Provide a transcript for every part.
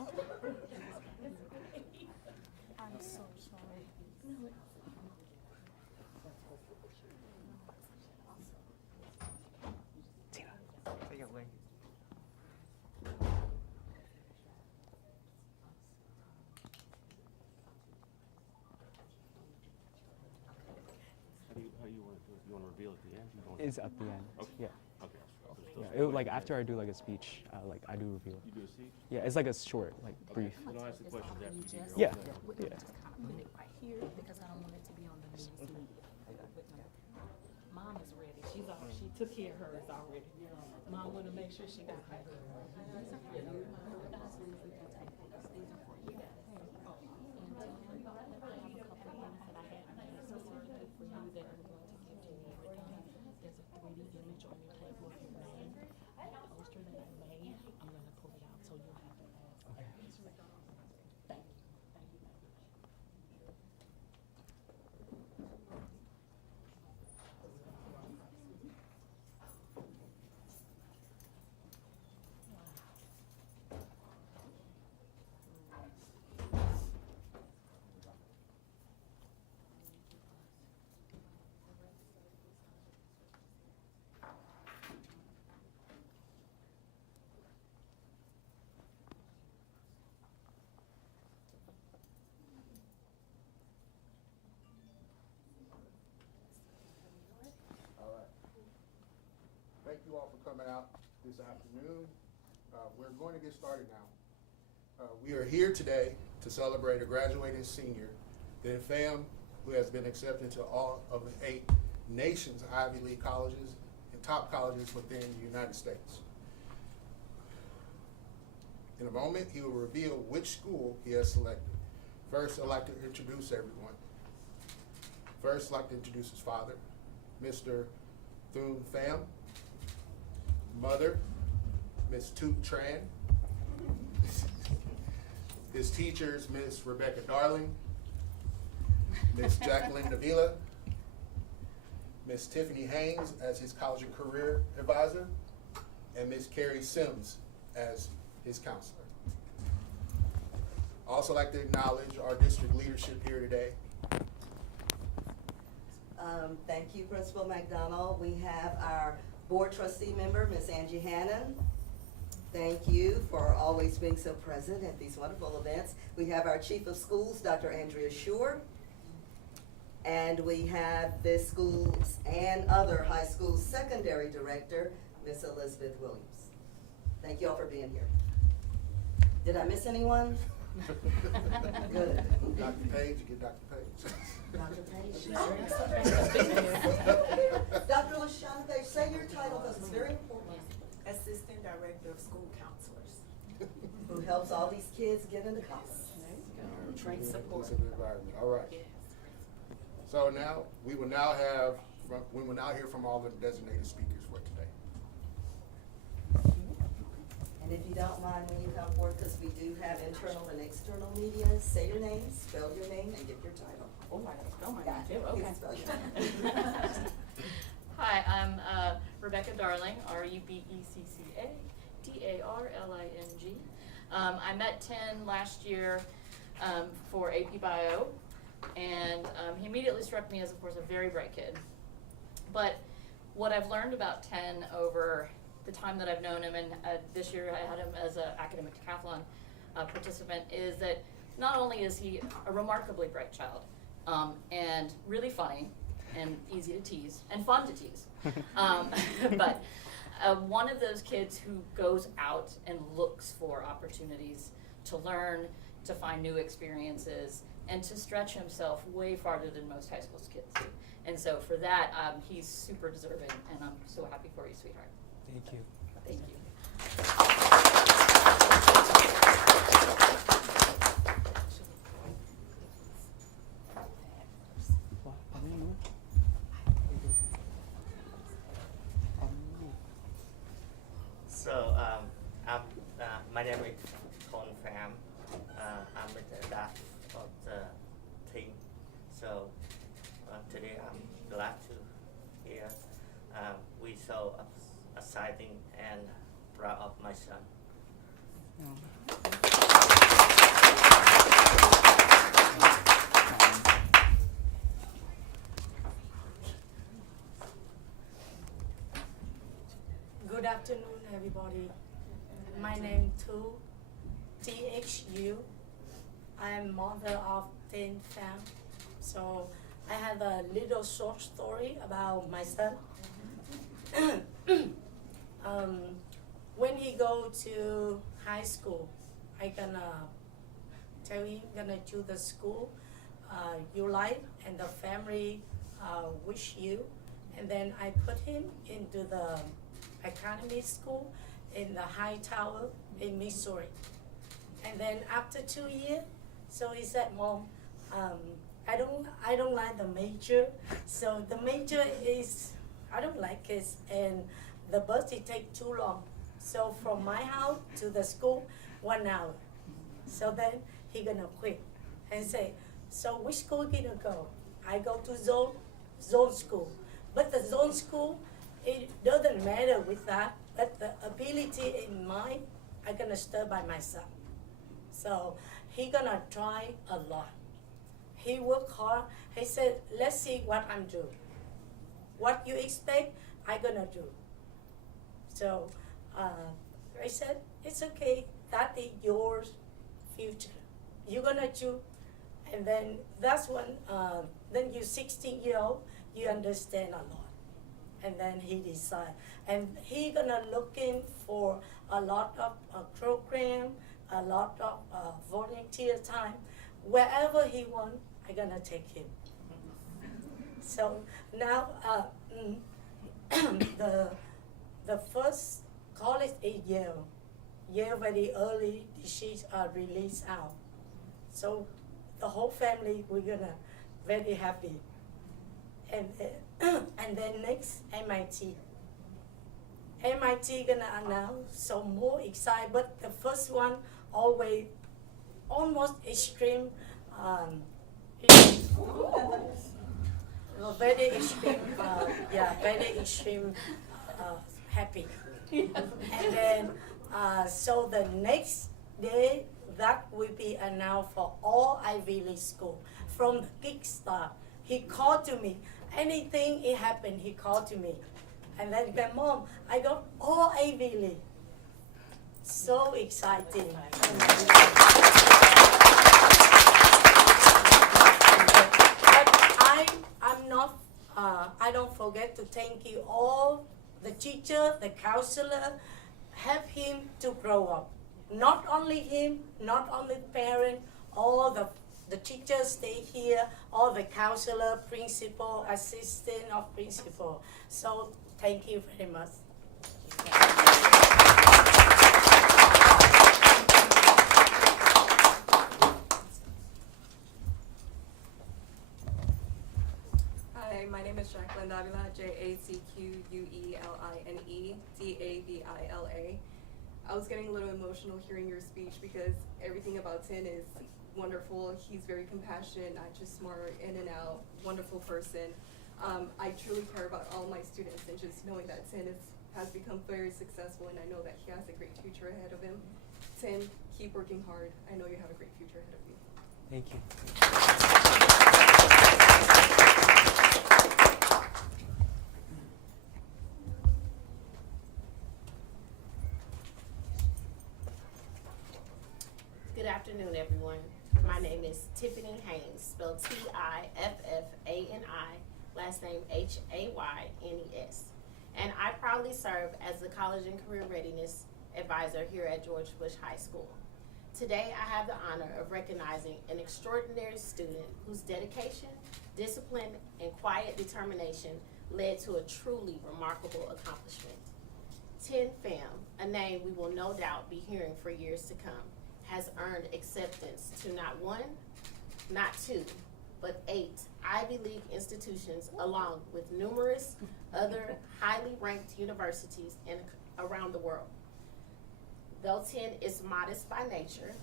I'm so sorry. Tina, take it away. How you want to do it? You want to reveal at the end? You don't It's at the end. Okay. Yeah. Okay. Yeah. Like after I do like a speech, like I do reveal. You do a speech? Yeah, it's like a short, like brief. And I'll ask the questions after you do your Yeah. own thing. Yeah. Just kind of put it right here because I don't want it to be on the news. Mom is ready. She took care of hers already. Mom wanted to make sure she got hers. There's a 3D image on your table of your name. A poster that I made. I'm going to pull it out so you'll have it as. Thank you. Thank you. All right. Thank you all for coming out this afternoon. We're going to get started now. We are here today to celebrate a graduating senior, Thinh Pham, who has been accepted to all of the 8 nation's Ivy League colleges and top colleges within the United States. In a moment, he will reveal which school he has selected. First, I'd like to introduce everyone. First, I'd like to introduce his father, Mr. Thinh Pham, mother, Ms. Toot Tran, his teachers, Ms. Rebecca Darling, Ms. Jacqueline Davila, Ms. Tiffany Haynes as his college and career advisor, and Ms. Carrie Sims as his counselor. I'd also like to acknowledge our district leadership here today. Thank you, Principal McDonald. We have our board trustee member, Ms. Angie Hannon. Thank you for always being so present at these wonderful events. We have our chief of schools, Dr. Andrea Shore. And we have this school's and other high school secondary director, Ms. Elizabeth Williams. Thank you all for being here. Did I miss anyone? Good. Dr. Page, you get Dr. Page. Dr. Page. Dr. LaShawn Page, say your title because it's very important. Assistant Director of School Counselors. Who helps all these kids get into college. Great support. Environment. All right. Yes. So now we will now hear from all the designated speakers for today. And if you don't mind when you come forward, because we do have internal and external media, say your name, spell your name, and give your title. Oh my gosh, oh my Got gosh, it. okay. Please spell your name. Hi, I'm Rebecca Darling, R-U-B-E-C-C-A, D-A-R-L-I-N-G. I met Tin last year for AP Bio, and he immediately struck me as, of course, a very bright kid. But what I've learned about Tin over the time that I've known him, and this year I had him as an academic decathlon participant, is that not only is he a remarkably bright child, and really funny, and easy to tease, and fun to tease. But one of those kids who goes out and looks for opportunities to learn, to find new experiences, and to stretch himself way farther than most high school kids do. And so for that, he's super deserving, and I'm so happy for you, sweetheart. Thank you. Thank you. So my name is Thinh Pham. I'm with the staff of the team. So today I'm glad to hear we so exciting and proud of my son. to THU. I'm mother of Thinh Pham. So I have a little short story about my son. When he go to high school, I gonna tell him gonna choose the school you like and the family wish you, and then I put him into the academy school in the High Tower in Missouri. And then after 2 years, so he said, Mom, I don't like the major. So the major is, I don't like it, and the bus it take too long. So from my house to the school, 1 hour. So then he gonna quit and say, so which school you gonna go? I go to zone school. But the zone school, it doesn't matter with that, but the ability in mind, I'm gonna start by myself. So he gonna try a lot. He work hard. He said, let's see what I'm doing. What you expect, I'm gonna do. So I said, it's okay, that is your future. You're gonna choose. And then that's when, then you 16-year-old, you understand a lot. And then he decide. And he gonna looking for a lot of program, a lot of volunteer time. Wherever he want, I'm gonna take him. So now, the first college is Yale. Yale very early, she's released out. So the whole family, we're gonna very happy. And then next, MIT. MIT gonna announce, so more excited, but the first one always almost extreme, very extreme, very extreme happy. And then, so the next day, that will be announced for all Ivy League school. From the Kickstart, he called to me. Anything it happened, he called to me. And then he said, Mom, I got all Ivy League. So exciting. But I'm not, I don't forget to thank you all, the teacher, the counselor, help him to grow up. Not only him, not only parent, all the teachers stay here, all the counselor, principal, assistant of principal. So thank you very much. Hi, my name is Jacqueline Davila, Jacqueline Davila. I was getting a little emotional hearing your speech because everything about Thinh is wonderful. He's very compassionate, not just smart, in and out, wonderful person. I truly care about all my students, and just knowing that Thinh has become very successful, and I know that he has a great future ahead of him. Thinh, keep working hard. I know you have a great future ahead of you. Thank you. Good afternoon, everyone. My name is Tiffany Haynes, spelled Tiffani, last name Haynes. And I proudly serve as the College and Career Readiness Advisor here at George Bush High School. Today, I have the honor of recognizing an extraordinary student whose dedication, discipline, and quiet determination led to a truly remarkable accomplishment. Thinh Pham, a name we will no doubt be hearing for years to come, has earned acceptance to not one, not two, but 8 Ivy League institutions, along with numerous other highly ranked universities around the world. Though Thinh is modest by nature,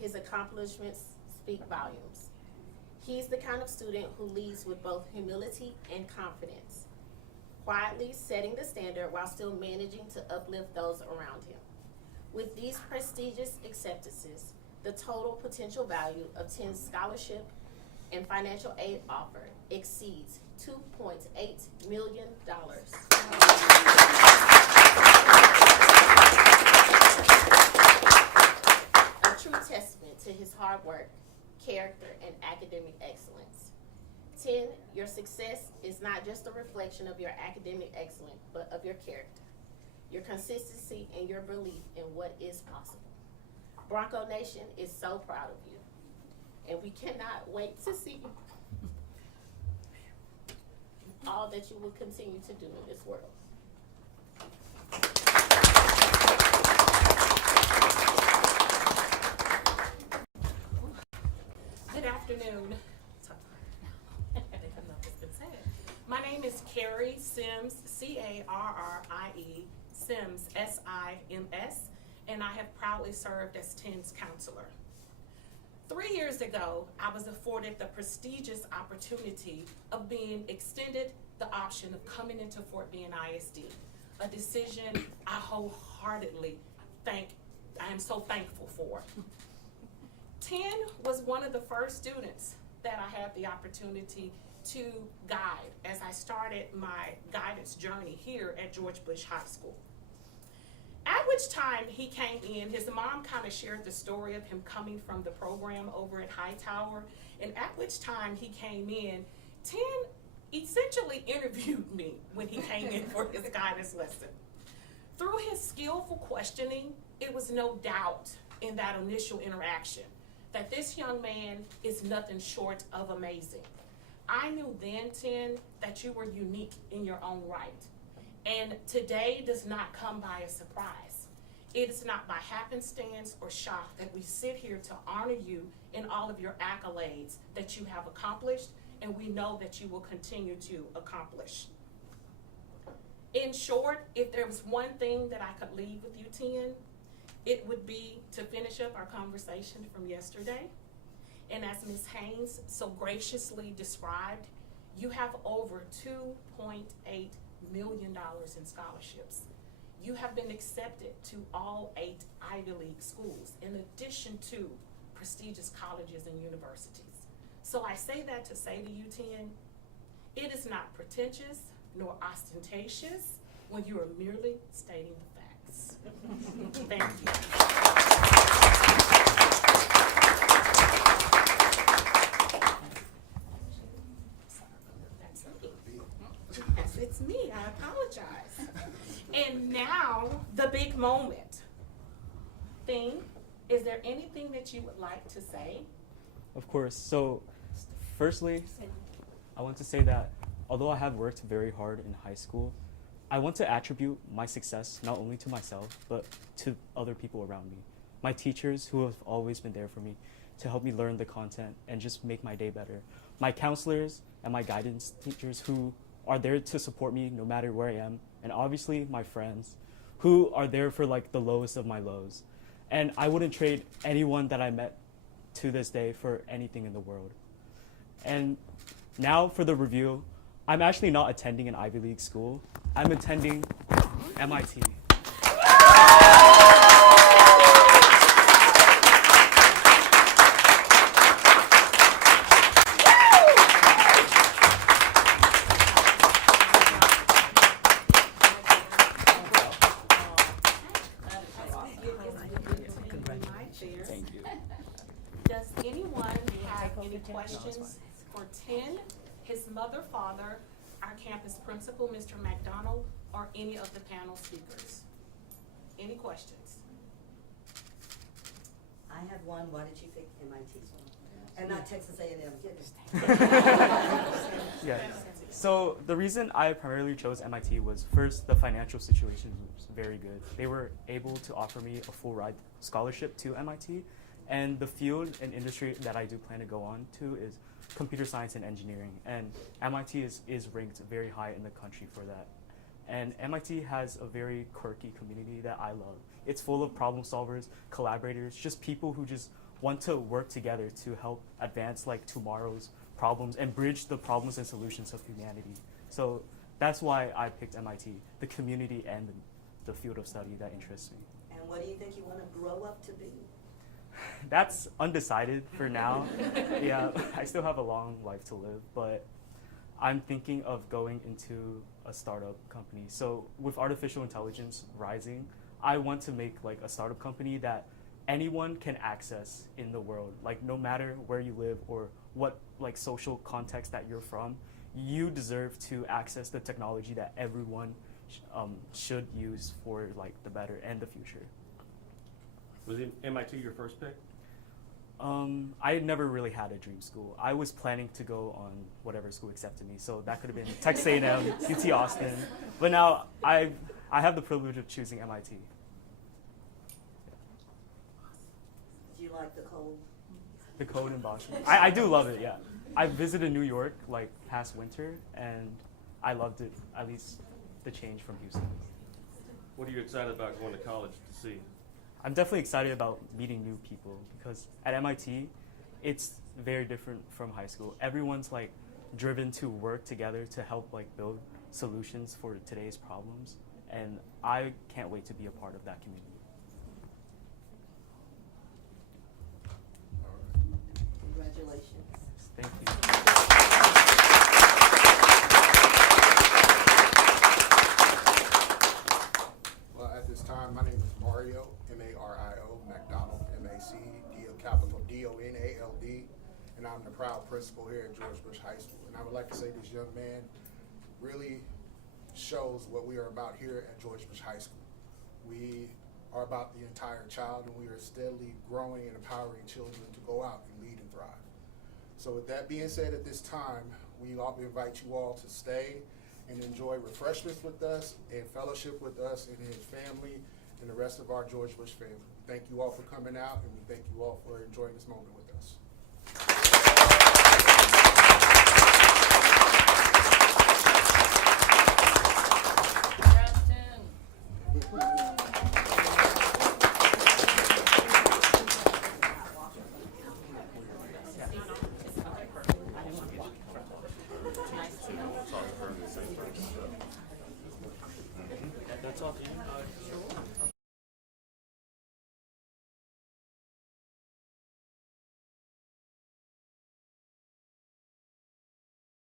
his accomplishments speak volumes. He's the kind of student who leads with both humility and confidence, quietly setting the standard while still managing to uplift those around him. With these prestigious acceptances, the total potential value of Thinh's scholarship and financial aid offer exceeds $2.8 million. his hard work, character, and academic excellence. 10, your success is not just a reflection of your academic excellence, but of your character, your consistency, and your belief in what is possible. Bronco Nation is so proud of you, and we cannot wait to see all that you will continue to do in this world. Good afternoon. I think enough has been said. My name is Carrie Sims, C-A-R-R-I-E, Sims, S-I-M-S, and I have proudly served as TEN's counselor. 3 years ago, I was afforded the prestigious opportunity of being extended the option of coming into Fort Bend ISD, a decision I wholeheartedly I am so thankful for. 10 was one of the first students that I had the opportunity to guide as I started my guidance journey here at George Bush High School. At which time he came in, his mom kind of shared the story of him coming from the program over at Hightower, and at which time he came in, 10 essentially interviewed me when he came in for his guidance lesson. Through his skillful questioning, it was no doubt in that initial interaction that this young man is nothing short of amazing. I knew then, 10, that you were unique in your own right. And today does not come by a surprise. It is not by happenstance or shock that we sit here to honor you in all of your accolades that you have accomplished, and we know that you will continue to accomplish. In short, if there was one thing that I could leave with you, 10, it would be to finish up our conversation from yesterday. And as Ms. Haynes so graciously described, you have over $2.8 million in scholarships. You have been accepted to all 8 Ivy League schools, in addition to prestigious colleges and universities. So I say that to say to you, 10, it is not pretentious nor ostentatious when you are merely stating the facts. Thank you. Yes, it's me. I apologize. And now, the big moment. Thing, is there anything that you would like to say? Of course. So, firstly, I want to say that although I have worked very hard in high school, I want to attribute my success not only to myself, but to other people around me. My teachers who have always been there for me to help me learn the content and just make my day better. My counselors and my guidance teachers who are there to support me no matter where I am. And obviously my friends who are there for like the lowest of my lows. And I wouldn't trade anyone that I met to this day for anything in the world. And now for the review, I'm actually not attending an Ivy League school. I'm attending MIT. Thank you. Does anyone have any questions for 10, his mother, father, our campus principal, Mr. McDonald, or any of the panel speakers? Any questions? I have one. Why did you pick MIT's one? And not Texas A&M? Yeah. So the reason I primarily chose MIT was, first, the financial situation was very good. They were able to offer me a full ride scholarship to MIT, and the field and industry that I do plan to go on to is computer science and engineering, and MIT is ranked very high in the country for that. And MIT has a very quirky community that I love. It's full of problem solvers, collaborators, just people who just want to work together to help advance like tomorrow's problems and bridge the problems and solutions of humanity. So that's why I picked MIT, the community and the field of study that interests me. And what do you think you want to grow up to be? That's undecided for now. Yeah, I still have a long life to live, but I'm thinking of going into a startup company. So with artificial intelligence rising, I want to make like a startup company that anyone can access in the world. Like, no matter where you live or what like social context that you're from, you deserve to access the technology that everyone should use for like the better and the future. Was MIT your first pick? I never really had a dream school. I was planning to go on whatever school accepted me, so that could have been Texas A&M, UT Austin, but now I have the privilege of choosing MIT. Do you like the cold? The cold in Boston. I do love it, yeah. I visited New York like past winter, and I loved it, at least the change from Houston. What are you excited about going to college to see? I'm definitely excited about meeting new people because at MIT, it's very different from high school. Everyone's like driven to work together to help like build solutions for today's problems, and I can't wait to be a part of that community. Congratulations. Thank you. Well, at this time, my name is Mario, M-A-R-I-O, McDonald, M-A-C-D, capital D-O-N-A-L-D, and I'm the proud principal here at George Bush High School. And I would like to say this young man really shows what we are about here at George Bush High School. We are about the entire child, and we are steadily growing and empowering children to go out and lead and thrive. So with that being said, at this time, we all invite you all to stay and enjoy refreshments with us and fellowship with us and his family and the rest of our George Bush family. Thank you all for coming out, and we thank you all for enjoying this moment with us.